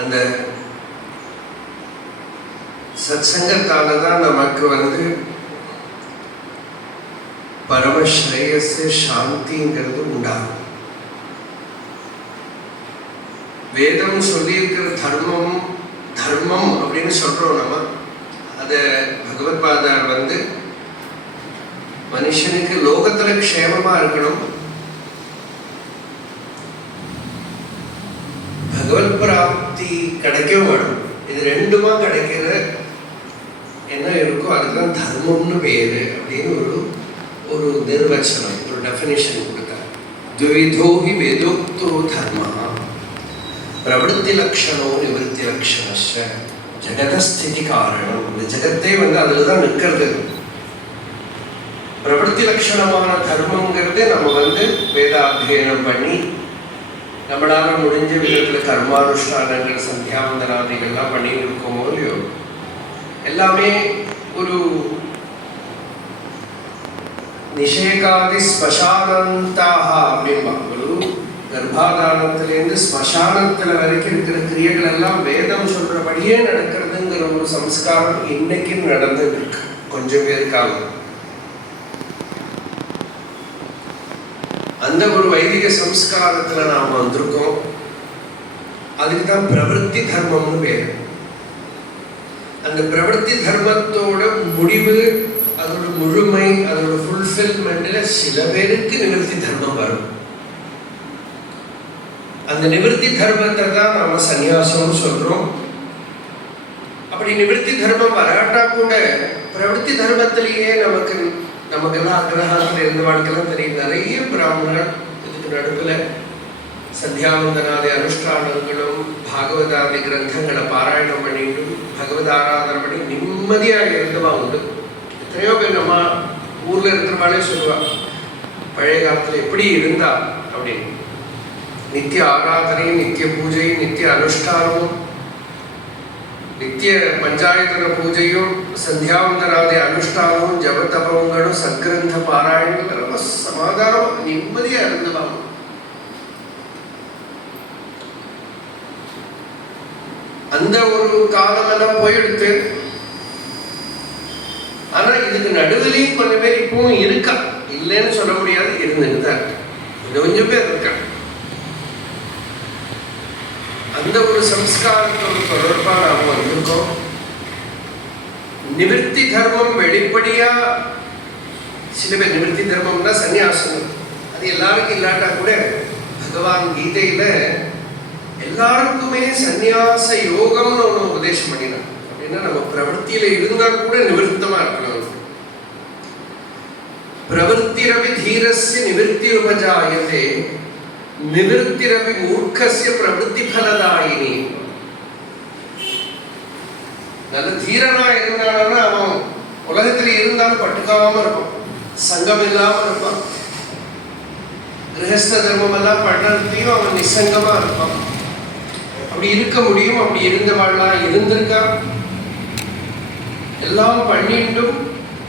அந்த சத்சங்கத்தால தான் நமக்கு பரமஸ்ரேயஸ் சாந்திங்கிறது உண்டாகும். வேதம் சொல்லியிருக்கிற தர்மம் அப்படின்னு சொல்றோம் நம்ம. அத பகவத்பாதார் மனுஷனுக்கு லோகத்துல க்ஷேமமா இருக்கணும், பகவத் பிராப்தி கிடைக்கவும் வேணும். இது ரெண்டுமா கிடைக்கிற என்ன இருக்கோ அதுதான் தர்மம்னு பேரு அப்படின்னு ஒரு நிர்வச்சனம், ஒரு டெஃபினிஷன் கொடுத்தார். துவிதோஹி வேதோக்தோ தர்ம பிரவருத்தி லக்ஷணோ நிவர்த்தி லக்ஷணஸ்ச ஜெகதஸ்திதி காரணம். இந்த ஜெகத்தே அதுல தான் நிற்கிறது. பிரவருத்தி லட்சணமான தர்மங்கிறது நம்ம வேதாத்தியனம் பண்ணி நம்மளால முடிஞ்ச விதத்துல கர்மானுஷ்டானங்கள் சந்தியாவந்தனாதிகள்லாம் பண்ணிட்டு இருக்கோமோ இல்லையோ, எல்லாமே ஒரு நிஷேகாதி ஸ்மசானந்தாக அப்படின்பா. ஒரு கர்ப்பாதானத்திலேருந்து ஸ்மசானத்துல வரைக்கும் இருக்கிற கிரியைகள் எல்லாம் வேதம் சொல்றபடியே நடக்கிறதுங்கிற ஒரு சம்ஸ்காரம் இன்னைக்கு நடந்துட்டு இருக்கு கொஞ்சம் பேருக்காக. அந்த ஒரு வைதிக சம்ஸ்காரத்துல நாம வந்திருக்கோம். அதுக்குதான் பிரவருத்தி தர்மம்னு பேரு. அந்த பிரவருத்தி தர்மத்தோட முடிவு, அதோட முழுமை, அதோட ஃபுல்ஃபில்மெண்ட்ல சில பேருக்கு நிவர்த்தி தர்மம் வரும். அந்த நிவர்த்தி தர்மத்தை தான் நாம சன்னியாசம்னு சொல்றோம். அப்படி நிவர்த்தி தர்மம் வராட்டா கூட பிரவருத்தி தர்மத்திலேயே நமக்கெல்லாம் அக்ரஹாரத்தில் இருந்தவாளுக்கெல்லாம் தெரியும். நிறைய பிராமணர்கள் இதுக்கு நடுவில் சந்தியாவந்தனாதி அனுஷ்டானங்களும் பாகவதாதி கிரந்தங்களை பாராயணம் பண்ணிட்டு பகவத் ஆராதனை பண்ணி நிம்மதியாக இருந்தவா உண்டு. எத்தனையோ பேர் நம்ம ஊர்ல இருக்கிறவாளே சொல்லுவா, பழைய காலத்துல எப்படி இருந்தா அப்படின்னு. நித்திய ஆராதனையும் நித்திய பூஜையும் நித்திய அனுஷ்டானமும் நித்திய பஞ்சாயத்தன பூஜையும் சந்தியாவந்தனாதி அனுஷ்டானமும் ஜபதபங்களும் சத்கிரந்த பாராயணங்கள் ரொம்ப சமாதானம் நிம்மதியா இருந்தவாங்க. அந்த ஒரு காலமெல்லாம் போயிடுத்து. ஆனா இதுக்கு நடுவிலையும் கொஞ்சம் பேர் இப்பவும் இருக்கா, இல்லைன்னு சொல்ல முடியாது, இருந்துட்டு தான் இருக்கு. கொஞ்சம் பேர் இருக்கா. அந்த ஒரு சம்ஸ்காரத்தோட தொடர்பா நாம வந்திருக்கோம். நிவர்த்தி தர்மம் வெளிப்படையா சில பேர் நிவர்த்தி தர்மம்னா சன்னியாசம், அது எல்லாருக்கும் இல்லாட்டா கூட பகவான் கீதையில எல்லாருக்குமே சந்நியாச யோகம்னு ஒண்ணு உபதேசம் பண்ணினான். அப்படின்னா நம்ம பிரவருத்தியில இருந்தா கூட நிவர்த்தமா இருக்கணும். பிரவருத்திரவி தீரஸ்ய நிவர்த்தி உபஜாயதே நிவர்த்திரவி மூர்க்கஸ்ய பிரவருத்தி பலதாயினி. நல்ல தீரனா இருந்தானா அவன் உலகத்துல இருந்தாலும் பட்டுக்காம இருப்பான், சங்கம் இல்லாம இருப்பான், கிரகஸ்த தர்மம் எல்லாம் பண்றதையும் அவன் நிசங்கமா இருப்பான். அப்படி இருக்க முடியும். அப்படி இருந்தவாள்லாம் இருந்திருக்கா. எல்லாம் பண்ணிட்டும்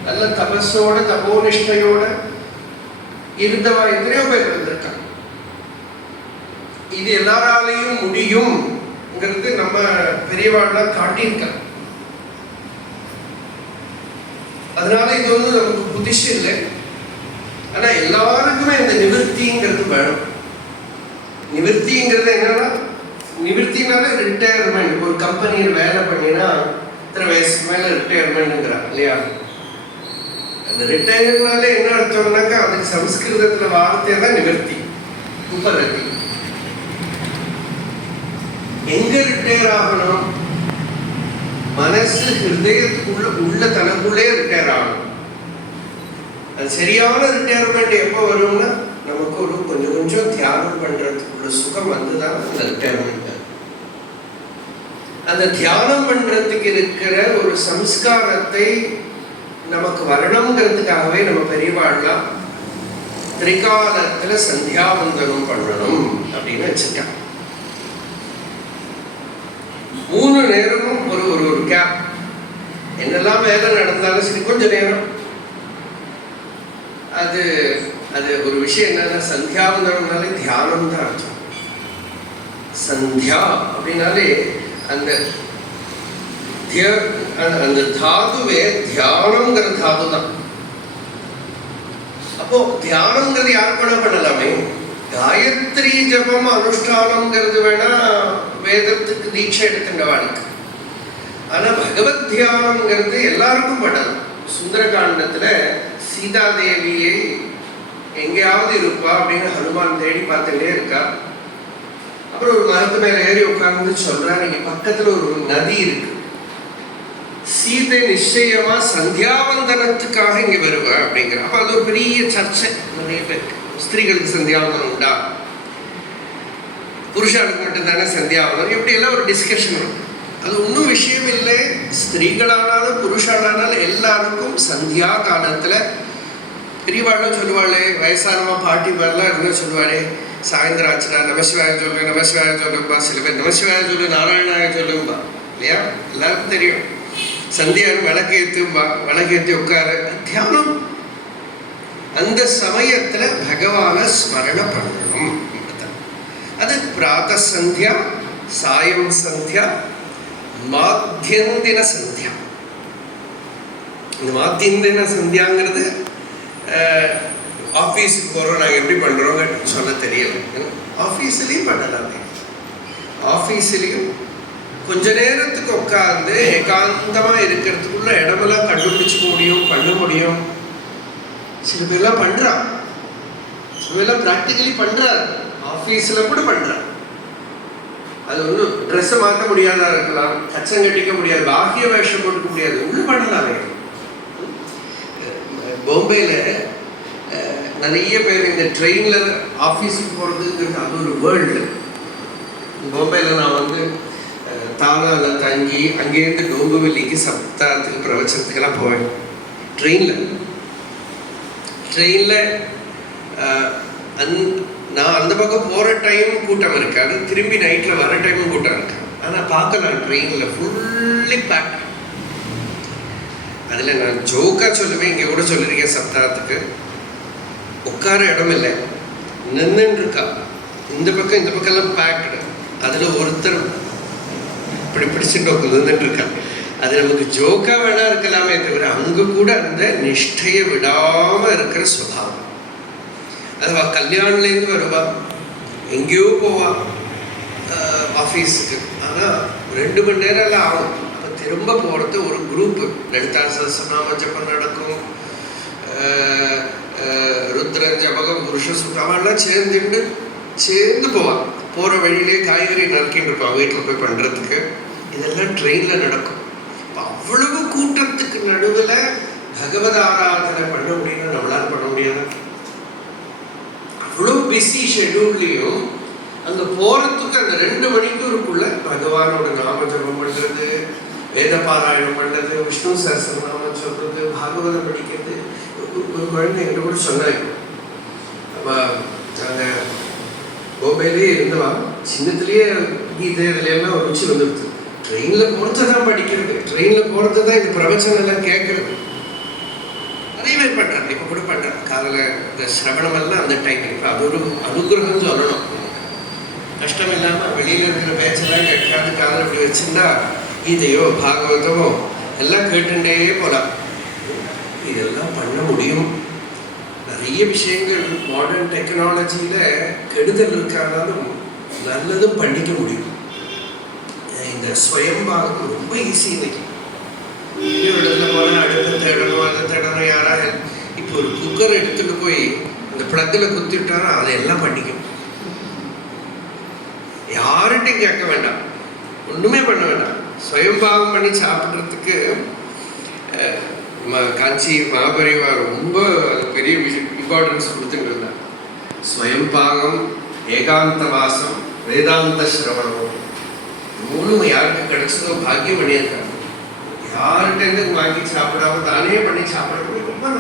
நல்ல தபஸோட தபோனிஷ்டையோட இருந்தவா எத்தனையோ பேர் இருந்திருக்கா. இது எல்லாராலையும் முடியும்ங்கிறது நம்ம பெரியவாள்லாம் காட்டியிருக்கா. அதனால இது நமக்கு புதுசு இல்லை. ஆனா எல்லாருக்குமே இந்த நிவர்த்திங்கிறது வேணும். நிவர்த்திங்கிறது என்னன்னா, நிவர்த்தினால ரிட்டையர்மெண்ட். ஒரு கம்பெனியில் வேலை பண்ணினா இத்தனை வயசுக்கு மேல ரிட்டையர்மெண்ட்ங்கிறாங்க இல்லையா. அந்த ரிட்டையர்னால என்ன அர்த்தம்னாக்கா அதுக்கு சம்ஸ்கிருதத்துல வார்த்தை தான் நிவர்த்தி, உபரத்தி. எங்க ரிட்டையர் ஆகணும்? மனசு ஹிருதயத்துக்குள்ள உள்ள தனக்குள்ளே ரிட்டையர் ஆகணும். அது சரியான ரிட்டையர்மெண்ட் எப்போ வரும்னா நமக்கு ஒரு கொஞ்சம் கொஞ்சம் தியானம் பண்றதுக்குள்ள சுகம் வந்துதான் அந்த ரிட்டையர்மெண்ட். அந்த தியானம் பண்றதுக்கு இருக்கிற ஒரு சம்ஸ்காரத்தை நமக்கு வரணுங்கிறதுக்காகவே நம்ம பெரியவாள்லாம் திரிகாலத்துல சந்தியாவந்தனம் பண்ணணும் அப்படின்னு வச்சிருக்காங்க. 3 நேரமும் ஒரு ஒரு கேப். என்னெல்லாம் வேலை நடந்தாலும் சரி கொஞ்ச நேரம். அது அது ஒரு விஷயம் என்னன்னா, சந்தியாவந்தனம்னாலே தியானம் தான் அர்த்தம். சந்தியா அப்படின்னாலே அந்த அந்த தாதுவே தியானம்ங்கிற தாது தான். அப்போ தியானம்ங்கிறது யார் வேணா பண்ணலாமே. காயத்ரி ஜபம் அனுஷ்டானம்ங்கிறது வேணா வேதத்துக்கு தீட்சை எடுத்துட்ட வாழ்க்கை. ஆனா பகவத் தியானம்ங்கிறது எல்லாருக்கும் பண்ணலாம். சுந்தரகாண்டத்துல சீதாதேவியை எங்கேயாவது இருப்பா அப்படின்னு ஹனுமான் தேடி பார்த்துட்டே இருக்கா. அப்புறம் ஒரு மரத்து மேல ஏறி உட்கார்ந்து சொல்றா, நீங்க பக்கத்துல ஒரு நதி இருக்கு, சீதை நிச்சயமா சந்தியாவந்தனத்துக்காக இங்க வருவா அப்படிங்கிற. அப்ப அது ஒரு பெரிய சர்ச்சை. நிறைய பேருக்கு ஸ்திரீகளுக்கு சந்தியாவந்தனம் உண்டா, புருஷனுக்கு மட்டும் தானே சந்தியாவந்தனம், இப்படி எல்லாம் ஒரு டிஸ்கஷன் இருக்கும். அது ஒன்றும் விஷயம் இல்லை. ஸ்திரீகளானாலும் புருஷனானாலும் எல்லாருக்கும் சந்தியா காலத்துல பெரியவாளும் சொல்லுவாளே, வயசானவா பாட்டி மாதிரிலாம் இருந்தா சொல்லுவாளே, சாயந்தரம் ஆச்சுனா நமசிவாய சொல்லு நமசிவாய சொல்லும்பா, சில பேர் நமசிவாய சொல்லு நாராயணாய சொல்லும்பா இல்லையா, எல்லாருக்கும் தெரியும். சந்தியானம் விளக்கேற்றும்பா, விளக்கேற்றி உட்காரு தியானம். அந்த சமயத்துல பகவான ஸ்மரண பண்ணணும். அது பிராத சந்தியா, சாயம் சந்தியா, மாத்தியந்தின சந்தியா. இந்த மாத்தியந்தின சந்தியாங்கிறது ஆஃபீஸுக்கு போகிறோம், நாங்கள் எப்படி பண்ணுறோங்க சொல்ல தெரியல. ஆஃபீஸ்லேயும் பண்ணலாமே. ஆஃபீஸ்லேயும் கொஞ்ச நேரத்துக்கு உட்காந்து ஏகாந்தமாக இருக்கிறதுக்குள்ள இடமெல்லாம் கண்டுபிடிச்சிக்க முடியும், பண்ண முடியும். சில பேர்லாம் பண்ணுறா, சில பேர்லாம் ப்ராக்டிக்கலி பண்ணுறாரு, ஆஃபீஸில் கூட பண்ணுறா. அது ஒன்றும் ட்ரெஸ்ஸை மாற்ற முடியாதா இருக்கலாம், கச்சம் கட்டிக்க முடியாது, பாக்கிய வேஷம் போட்டுக்க முடியாது, ஒன்றும் பண்ணலாமே. பாம்பேல நிறைய பேர் இந்த ட்ரெயினில் ஆஃபீஸுக்கு போகிறதுங்கிறது அது ஒரு வேர்ல்டு. பாம்பேல நான் வந்து தானாவில் தங்கி அங்கேருந்து டோம்புவெல்லிக்கு சப்தாத்துக்கு பிரவச்சனத்துக்கெல்லாம் போவேன் ட்ரெயினில். நான் அந்த பக்கம் போகிற டைம் கூட்டம் இருக்காது, திரும்பி நைட்டில் வர டைமும் கூட்டம் இருக்காது. ஆனால் பார்க்கலாம் ட்ரெயினில் ஃபுல்லி பேக். அதில் நான் ஜோக்காக சொல்லுவேன், இங்கே கூட சொல்லியிருக்கேன், சப்தாத்துக்கு உட்கார இடம் இல்லை, நின்றுட்டு இருக்கா. இந்த பக்கம்லாம் பேக்டு. அதில் ஒருத்தர் இப்படி பிடிச்சிட்டு நின்றுட்டு இருக்கா. அது நமக்கு ஜோக்கா வேணா இருக்கலாமே தவிர அங்கே கூட அந்த நிஷ்டையை விடாமல் இருக்கிற சுபாவம். அதுவா கல்யாணிலேருந்து வருவா, எங்கேயோ போவா ஆஃபீஸுக்கு. ஆனால் 2 மணி நேரம் எல்லாம் ஆகும். அப்போ திரும்ப போகிறது ஒரு குரூப்பு. லலிதா சஹஸ்ரநாம ஜபம் நடக்கும், ருத்ர ஜபகம், புருஷ சுத்தமெல்லாம் சேர்ந்து போவான். போகிற வழியிலே காய்கறி நறுக்கிட்டு இருப்பான் வீட்டில் போய் பண்ணுறதுக்கு. இதெல்லாம் ட்ரெயினில் நடக்கும். இப்போ அவ்வளவு கூட்டத்துக்கு நடுவில் பகவத் ஆராதனை பண்ண முடியும்னு நம்மளால் பண்ண முடியாது. அவ்வளோ பிஸி ஷெட்யூல்லையும் அங்கே போகிறதுக்கு அந்த 2 மணிக்கூருக்குள்ள பகவானோட நாம ஜபம் பண்ணுறது, வேத பாராயணம் பண்ணுறது, விஷ்ணு சஹஸ்ரநாமம் சொல்கிறது, பாகவதம் படிக்கிறது. ஒரு குழந்தை என்கிட்ட கூட சொன்னாங்க, அப்போ நாங்கள் பாம்பேலே இருந்தவா, சின்னத்துலேயே கீதை இதுலாம் ருச்சி வந்துடுது. ட்ரெயினில் போகிறது தான் படிக்கிறது, ட்ரெயினில் போகிறது தான் இந்த பிரவச்சனம் எல்லாம் கேட்கறது. அதே மாதிரி பண்ணுறாங்க, இப்போ கூட பண்ணுறாங்க. காதில் இந்த சிரவணமெல்லாம் அந்த டைம். இப்போ அது ஒரு அனுகிரகம்னு சொல்லணும். கஷ்டம் இல்லாமல் வெளியில் இருக்கிற பேச்செல்லாம் கேட்காது காதில் அப்படி வச்சுருந்தா கீதையோ பாகவதமோ எல்லாம் கேட்டுட்டே போகலாம். இதெல்லாம் பண்ண முடியும். நிறைய விஷயங்கள் மாடர்ன் டெக்னாலஜியில் கெடுதல் இருக்கானாலும் நல்லதும் பண்ணிக்க முடியும். இந்த ஸ்வயம்பாகம் ரொம்ப ஈஸி. இன்னைக்கு ஒரு இடத்துல போனால் அடுத்த தேடணும், அதை தேடணும், யாராக. இப்போ ஒரு குக்கர் எடுத்துகிட்டு போய் இந்த பிளக்கில் குத்திட்டாரா அதையெல்லாம் பண்ணிக்கும். யார்கிட்டையும் கேட்க வேண்டாம், ஒன்றுமே பண்ண வேண்டாம். ஸ்வயம்பாகம் பண்ணி சாப்பிட்றதுக்கு காஞ்சி மகாபரிவா ரொம்ப பெரிய இம்பார்ட்டன்ஸ் கொடுத்துட்டு இருந்தார். ஸ்வயம்பாகம், ஏகாந்த வாசம், வேதாந்த சிரவணம், 3 யாருக்கு கிடைச்சதோ பாக்கியம் பண்ணியிருக்காங்க. யார்கிட்ட இருந்து வாங்கி சாப்பிடாம தானே பண்ணி சாப்பிடணும்.